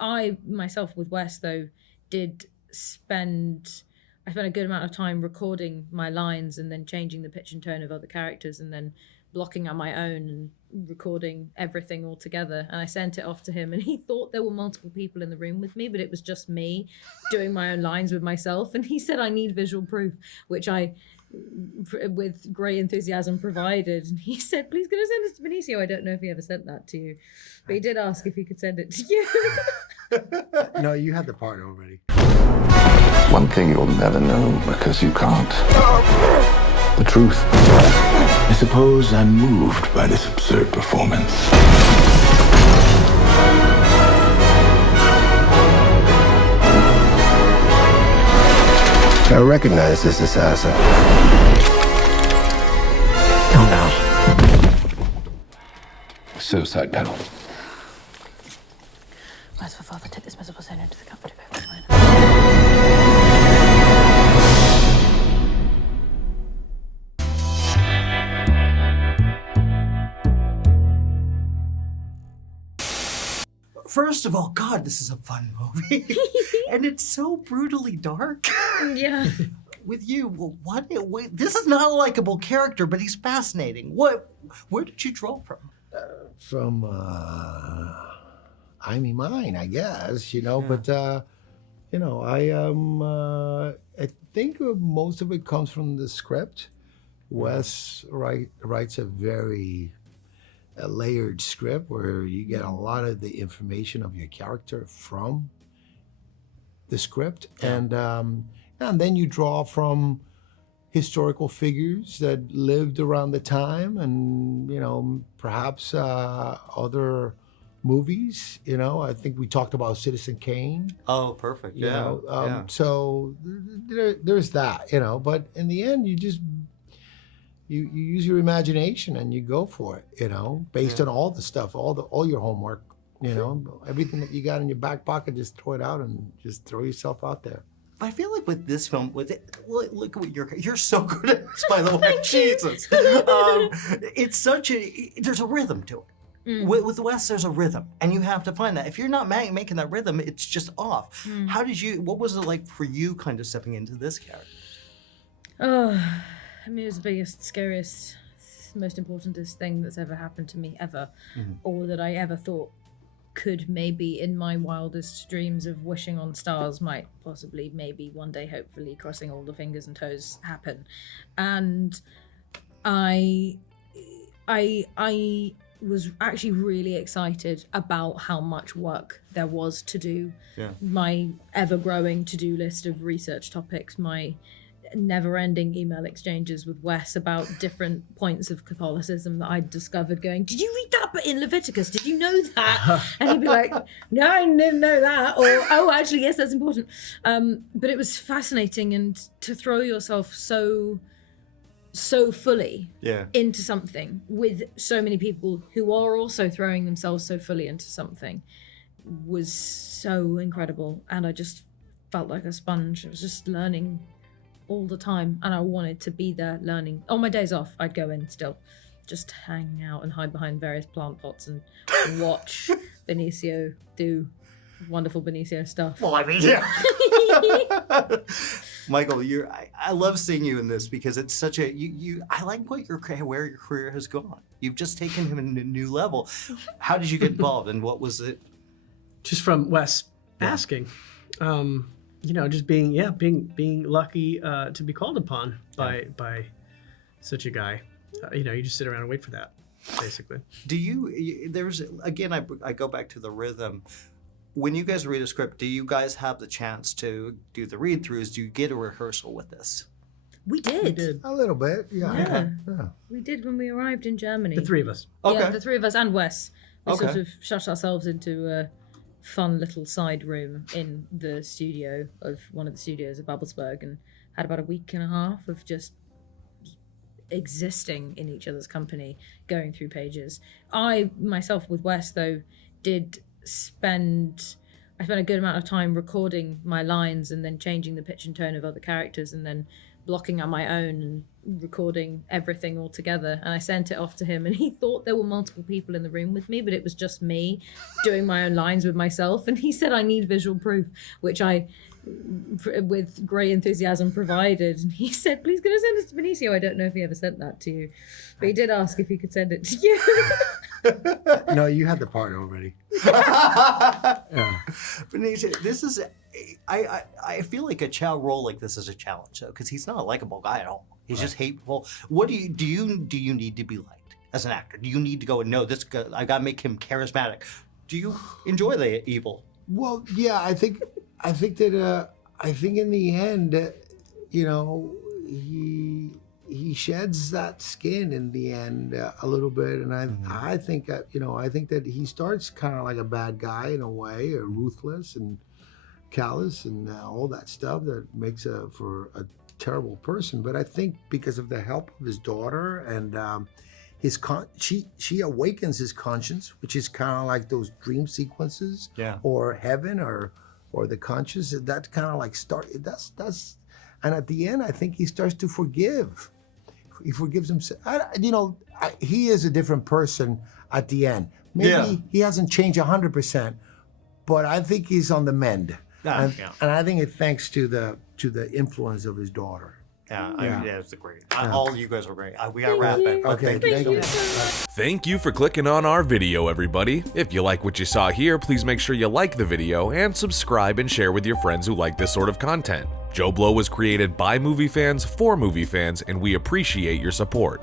I myself with Wes though I spent a good amount of time recording my lines and then changing the pitch and tone of other characters and then blocking on my own and recording everything all together. And I sent it off to him and he thought there were multiple people in the room with me, but it was just me doing my own lines with myself. And he said, I need visual proof, which I, with great enthusiasm, provided. And he said, please can I send this to Benicio? I don't know if he ever sent that to you, but he did ask if he could send it to you. No, you had the part already. One thing you'll never know because you can't. The truth. I suppose I'm moved by this absurd performance. I recognize this assassin. Oh no. Suicide pedal. Where's for father? Take this miserable sinner into the company. First of all, God, this is a fun movie. And it's so brutally dark. Yeah. With you, wait, this is not a likable character, but he's fascinating. Where did you draw from? From, I mean, mine, I guess, you know, but, you know, I think most of it comes from the script. Wes writes a very layered script where you get a lot of the information of your character from the script, and then you draw from historical figures that lived around the time, and you know, perhaps other movies. You know, I think we talked about Citizen Kane. Oh, perfect. You know? So there's that. You know, but in the end, you just you use your imagination and you go for it. You know, based on all the stuff, all your homework. You know, everything that you got in your back pocket, just throw it out and just throw yourself out there. I feel like with this film, look at what you're so good at this, by the way. Jesus. It's such there's a rhythm to it. With the West, there's a rhythm, and you have to find that. If you're not making that rhythm, it's just off. What was it like for you kind of stepping into this character? Oh, I mean, it was the biggest, scariest, most importantest thing that's ever happened to me ever, or that I ever thought could maybe in my wildest dreams of wishing on stars might possibly maybe one day, hopefully, crossing all the fingers and toes, happen. And I was actually really excited about how much work there was to do. My ever-growing to-do list of research topics, my never-ending email exchanges with Wes about different points of Catholicism that I'd discovered, going, did you read that but in Leviticus? Did you know that? And he'd be like, no, I didn't know that. Or, oh, actually, yes, that's important. But it was fascinating, and to throw yourself so fully into something with so many people who are also throwing themselves so fully into something was so incredible. And I just felt like a sponge. I was just learning all the time, and I wanted to be there learning. On my days off, I'd go in still, just hang out and hide behind various plant pots and watch Benicio do wonderful Benicio stuff. Well, I mean, yeah. Michael, I love seeing you in this because it's such a I like where your career has gone. You've just taken him in a new level. How did you get involved, and what was it? Just from Wes asking. You know, just being lucky to be called upon by such a guy. You know, you just sit around and wait for that, basically. Do you? There's again, I go back to the rhythm. When you guys read a script, do you guys have the chance to do the read-throughs? Do you get a rehearsal with this? We did. A little bit, yeah. We did when we arrived in Germany. The three of us. Okay. Yeah, the three of us and Wes. We sort of shut ourselves into a fun little side room in the studio of one of the studios of Babelsberg, and had about a week and a half of just existing in each other's company, going through pages. I myself with Wes though I spent a good amount of time recording my lines and then changing the pitch and tone of other characters and then blocking on my own and recording everything all together. And I sent it off to him, and he thought there were multiple people in the room with me, but it was just me doing my own lines with myself. And he said, I need visual proof, which I, with great enthusiasm, provided. And he said, please can I send this to Benicio? I don't know if he ever sent that to you, but he did ask if he could send it to you. No, you had the part already. Benicio, this is, I feel like a child role like this is a challenge, though, because he's not a likable guy at all. He's just hateful. What do you need to be liked as an actor? Do you need to go and know this guy, I gotta make him charismatic? Do you enjoy the evil? Well, yeah, I think in the end, you know, he sheds that skin in the end a little bit, and I think that, you know, I think that he starts kind of like a bad guy in a way, or ruthless and callous and all that stuff that makes for a terrible person. But I think because of the help of his daughter and she awakens his conscience, which is kind of like those dream sequences, or heaven, or the conscious. That kind of like that's, and at the end, I think he starts to forgive. He forgives himself. He is a different person at the end. Maybe he hasn't changed 100%, but I think he's on the mend. And I think it's thanks to the influence of his daughter. It's great. All you guys were great. We got to wrap it. Okay, Thank you. Thank you for clicking on our video, everybody. If you like what you saw here, please make sure you like the video and subscribe and share with your friends who like this sort of content. JoBlo was created by movie fans for movie fans, and we appreciate your support.